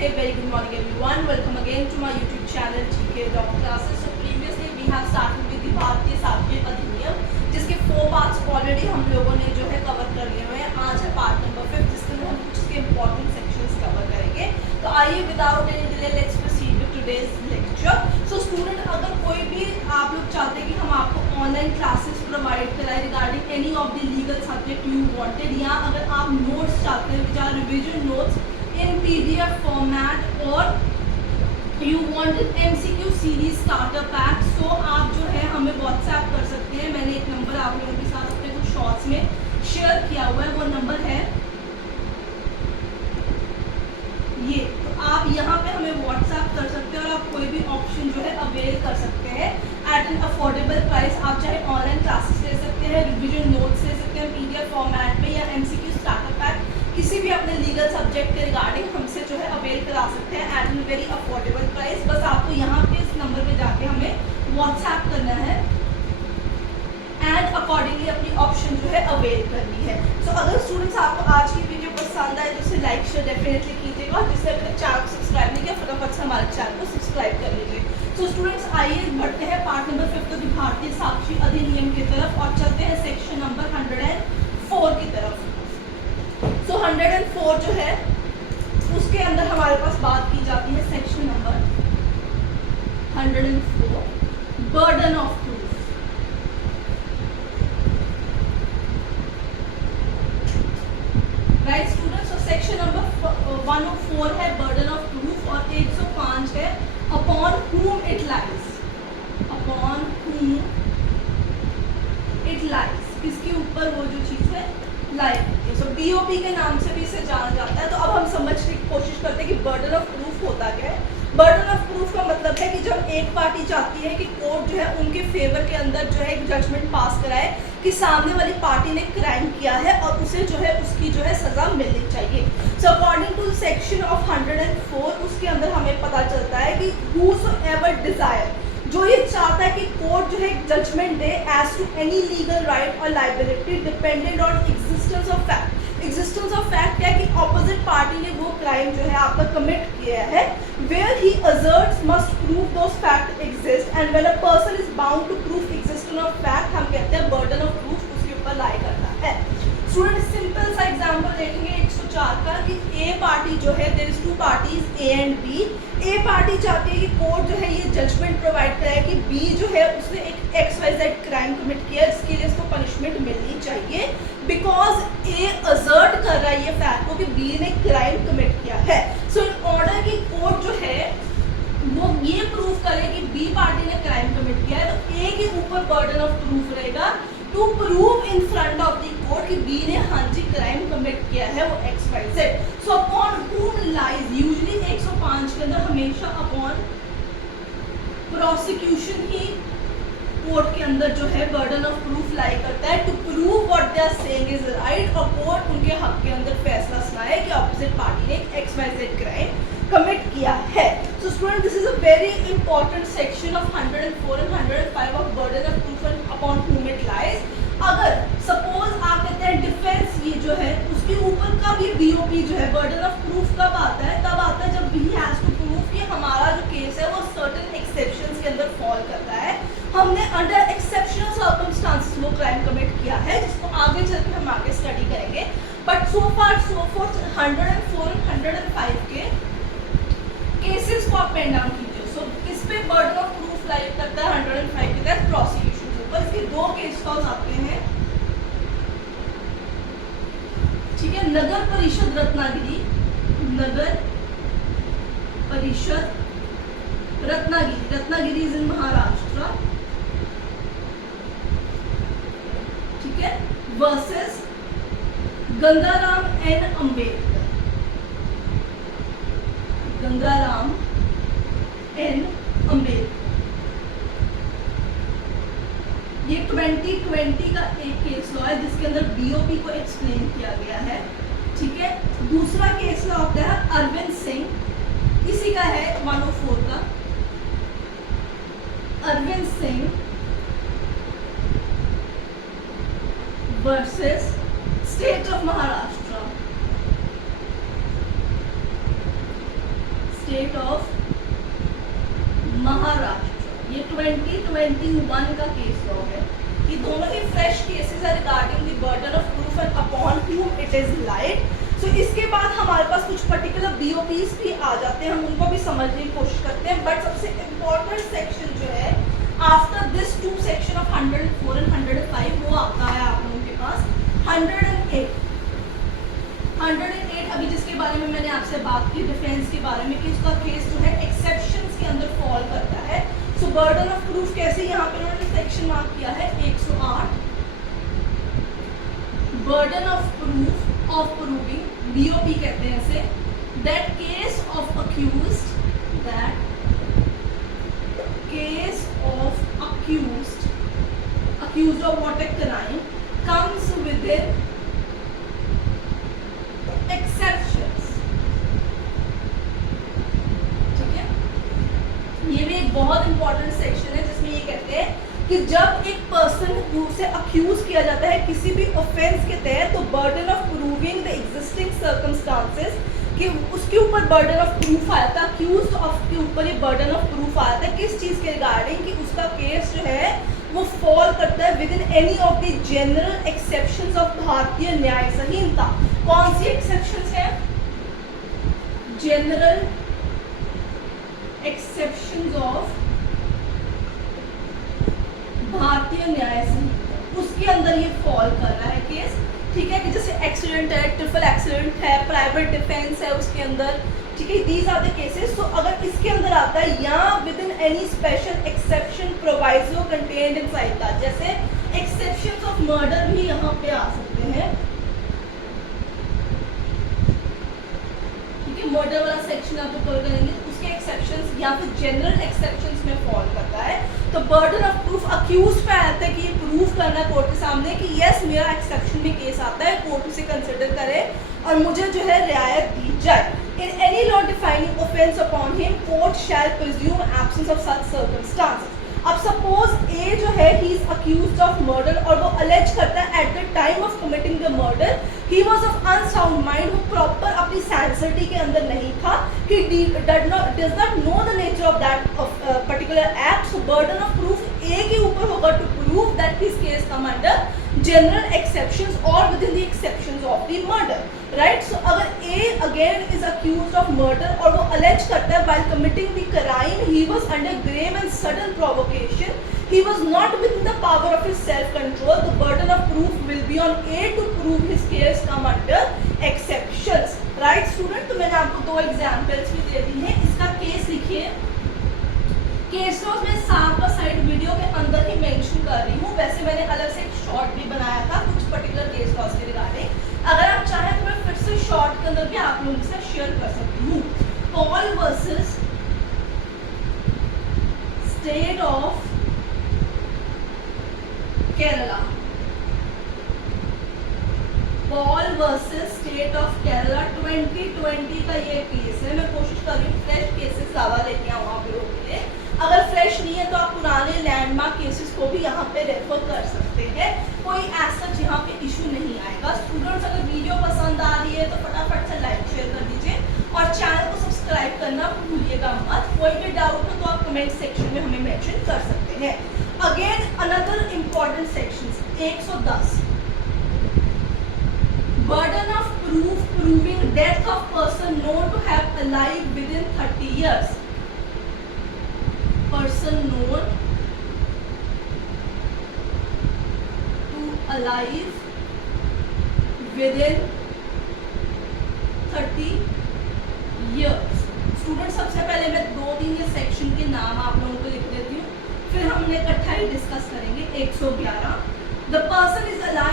Namaste, very good morning everyone. Welcome again to my YouTube channel GK Doc Classes. So previously we have started with the भारतीय साक्ष्य अधिनियम, जिसके 4 parts already हम लोगों ने जो है कवर कर लिए हुए हैं. आज है पार्ट नंबर 5, जिसके अंदर हम कुछ इसके इंपॉर्टेंट सेक्शंस कवर करेंगे. तो आइए without any delay let's proceed with today's lecture. So student, अगर कोई भी आप लोग चाहते हैं कि हम आपको ऑनलाइन क्लासेस प्रोवाइड कराएं regarding any of the legal subject you wanted, या अगर आप नोट्स चाहते हैं which are revision notes in PDF format or you want an MCQ series starter pack, so आप जो है हमें WhatsApp कर सकते हैं. मैंने एक नंबर आप लोगों के साथ अपने कुछ शॉर्ट्स में शेयर किया हुआ है, वो नंबर है ये. तो आप यहाँ पे हमें WhatsApp कर सकते हैं और आप कोई भी ऑप्शन जो है अवेल कर सकते हैं एट एन अफोर्डेबल प्राइस. आप चाहे ऑनलाइन क्लासेस ले सकते हैं, रिविजन नोट्स ले सकते हैं PDF फॉर्मेट में, या MCQ स्टार्टर पैक किसी भी अपने लीगल सब्जेक्ट के रिगार्डिंग हमसे जो है अवेल करा सकते हैं at an very affordable price. बस आपको यहाँ पे इस नंबर पे जाके हमें WhatsApp करना है एंड अकॉर्डिंगली अपनी ऑप्शन जो है अवेल करनी है. सो अगर स्टूडेंट्स आपको आज की वीडियो पसंद आए तो उसे लाइक शेयर डेफिनेटली कीजिएगा, और जिससे अभी तक चैनल को सब्सक्राइब नहीं किया फटाफट से हमारे चैनल को सब्सक्राइब कर लीजिए. सो स्टूडेंट्स, आइए बढ़ते हैं पार्ट नंबर 5 की भारतीय साक्षी अधिनियम की तरफ और चलते हैं सेक्शन नंबर 104 की तरफ. तो 104 जो है उसके अंदर हमारे पास बात की जाती है section number 104, burden of proof. Right students, तो सेक्शन नंबर 104 है बर्डन ऑफ प्रूफ और 105 है upon whom it lies. Upon whom it lies, किसके ऊपर वो जो चीज है लाइक. सो BOP के नाम से भी इसे जाना जाता है. तो अब हम समझने की कोशिश करते हैं कि बर्डन ऑफ प्रूफ होता क्या है. बर्डन ऑफ प्रूफ का मतलब है कि जब एक पार्टी चाहती है कि कोर्ट जो है उनके फेवर के अंदर जो है एक जजमेंट पास कराए कि सामने वाली पार्टी ने क्राइम किया है और उसे जो है उसकी जो है सजा मिलनी चाहिए. So according to section of 104 उसके अंदर हमें पता चलता है कि whosoever desire, जो ये चाहता है कि कोर्ट जो है जजमेंट दे as to any legal right और liability dependent on existence of fact. Existence of fact क्या है कि ऑपोजिट पार्टी ने वो क्राइम जो है आपका कमिट किया है, where he asserts must prove those fact exist, and when a person is bound to prove existence of fact हम कहते हैं बर्डन ऑफ प्रूफ उसके ऊपर लाई करता है. स्टूडेंट, सिंपल सा एग्जांपल देखेंगे 104 का कि ए पार्टी जो है, there is two parties A and B. A party चाहती है कि कोर्ट जो है ये जजमेंट प्रोवाइड कराए कि बी जो है उसने एक XYZ क्राइम कमिट किया, जिसके लिए इसको पनिशमेंट मिलनी चाहिए बिकॉज ए असर्ट कर रहा है ये फैक्ट को कि बी ने क्राइम कमिट किया है. सो इन ऑर्डर की कोर्ट जो है वो ये प्रूव करे कि बी पार्टी ने क्राइम कमिट किया है, तो ए के ऊपर बर्डन ऑफ प्रूफ रहेगा to prove in front of the court कि बी ने हाँ जी क्राइम कमिट किया है वो XYZ. So upon whom lies, usually 105 के अंदर हमेशा अपॉन प्रोसिक्यूशन ही कोर्ट के अंदर जो है बर्डन ऑफ प्रूफ लाई करता है to prove what they are saying is right, और कोर्ट उनके हक के अंदर फैसला सुनाए कि ऑपोजिट पार्टी ने XYZ क्राइम कमिट किया है. So student, this is a very important section of 104 and 105 of burden of proof upon whom it lies. अगर सपोज आप कहते हैं डिफेंस ये जो है उसके ऊपर कब ये BOP जो है बर्डन ऑफ प्रूफ कब आता है, तब आता है जब he has to prove कि हमारा जो केस है वो सर्टेन एक्सेप्शंस के अंदर फॉल करता है, हमने अंडर एक्सेप्शनल सर्कमस्टांसेस वो क्राइम कमिट किया है, जिसको आगे चल के हम आगे स्टडी करेंगे. But so far so four 104 और 105 के केसेस को आप पेन डाउन कीजिए. सो इस पे बर्डन ऑफ प्रूफ लाई करता है 105 के तहत प्रोसिक्यूशन के ऊपर. इसके 2 केस कॉल्स आते हैं, ठीक है. नगर परिषद रत्नागिरी, नगर परिषद रत्नागिरी, रत्नागिरी इज इन महाराष्ट्र, ठीक है, versus Gangaram N Ambedkar, Gangaram N Ambedkar. ये 2020 का एक केस लॉ है जिसके अंदर BOP को एक्सप्लेन किया गया है, ठीक है. दूसरा केस लॉ होता है अरविंद सिंह, इसी का है 104 का, Arvind Singh versus state of Maharashtra. State of Maharashtra. ये 2021 का केस लॉ है। ये दोनों ही फ्रेश केसेस है regarding the burden of proof and upon whom it is laid. So इसके बाद हमारे पास कुछ पर्टिकुलर BOPs भी आ जाते हैं, हम उनको भी समझने की कोशिश करते हैं। बट सबसे इम्पोर्टेंट सेक्शन जो है after this two section of 104 and 105 वो आता है आप लोगों के पास 108। 108 अभी जिसके बारे में मैंने आपसे बात की डिफेंस के बारे में कि इसका केस जो है एक्सेप्शंस के अंदर फॉल करता है। सो बर्डन ऑफ प्रूफ कैसे यहाँ पे उन्होंने सेक्शन मार्क किया है 108 burden of proof of proving BOP कहते हैं इसे that case of accused of what a crime comes within exceptions। ठीक है, ये भी एक बहुत इंपॉर्टेंट सेक्शन है जिसमें ये कहते हैं कि जब एक पर्सन से अक्यूज किया जाता है किसी भी ऑफेंस के तहत तो burden of proving the existing circumstances कि उसके ऊपर बर्डन ऑफ प्रूफ आया था, अक्यूज्ड ऑफ के ऊपर ये बर्डन ऑफ प्रूफ आया था किस चीज के रिगार्डिंग कि उसका केस जो है वो फॉल करता है with in any of the general exceptions of भारतीय न्याय संहिता। कौन सी एक्सेप्शंस है? जनरल एक्सेप्शंस ऑफ भारतीय न्याय संहिता, उसके अंदर ये फॉल कर रहा है केस। ठीक है, कि जैसे एक्सीडेंट है, ट्रिपल एक्सीडेंट है, प्राइवेट डिफेंस है उसके अंदर। ठीक है, these are the cases. So अगर इसके अंदर आता है या within any special exception proviso contained in Sanhita, जैसे एक्सेप्शंस ऑफ मर्डर भी यहाँ पे आ सकते हैं। ठीक है, मर्डर वाला सेक्शन आप तो कवर करेंगे तो उसके एक्सेप्शंस या फिर जनरल एक्सेप्शंस में फॉल करता है। तो बर्डन ऑफ प्रूफ अक्यूज पे आता है कि ये प्रूव करना कोर्ट के सामने कि यस मेरा एक्सेप्शन में केस आता है, कोर्ट उसे कंसिडर करे और मुझे जो है रियायत दी जाए। In any law defining offence upon him court shall presume absence of such circumstances. अब सपोज ए जो है he is accused of murder और वो अलेज करता है at the time of committing the murder he was of unsound mind, वो proper अपनी sanity के अंदर नहीं था कि does not know the nature of that particular act. So burden of proof A के ऊपर होगा to prove that his case come under general exceptions और within the exceptions of the murder, right. So अगर A again is accused of murder और वो allege करता है while committing the crime he was under grave and sudden provocation, he was not within the power of his self control, the burden of proof will be on A to prove his case come under exceptions, right student। तो मैंने आपको दो examples भी दे दी हैं, इसका case लिखिए। Case laws में साफ साइड वीडियो के अंदर ही मेंशन कर रही हूँ, वैसे मैंने अलग से एक शॉर्ट भी बनाया था कुछ पर्टिकुलर केस लॉज के रिगार्डिंग। अगर आप चाहें तो मैं फिर से शॉर्ट के अंदर भी आप लोगों के साथ शेयर कर सकती हूँ। Paul versus state of Kerala, Paul versus state of Kerala 2020 का ये केस है। मैं कोशिश कर रही हूँ फ्रेश केसेस ज़्यादा लेके आऊँ आप लोगों के लिए। अगर फ्रेश नहीं है तो आप पुराने लैंडमार्क केसेस को भी यहाँ पे रेफर कर सकते हैं, कोई ऐसा यहाँ पे इशू नहीं आएगा। स्टूडेंट्स अगर वीडियो पसंद आ रही है तो फटाफट से लाइक शेयर कर दीजिए और चैनल को सब्सक्राइब करना भूलिएगा मत। कोई भी डाउट हो तो आप कमेंट सेक्शन में हमें मेंशन कर सकते हैं। Again another important sections 110 burden of proof proving death of person known to have alive within 30 years, person known to alive within 30 years। Student सबसे पहले मैं 2-3 ये सेक्शन के नाम आप लोगों को लिख देती हूँ, फिर हमने इकट्ठा ही डिस्कस करेंगे। 111 द पर्सन इज अलाइव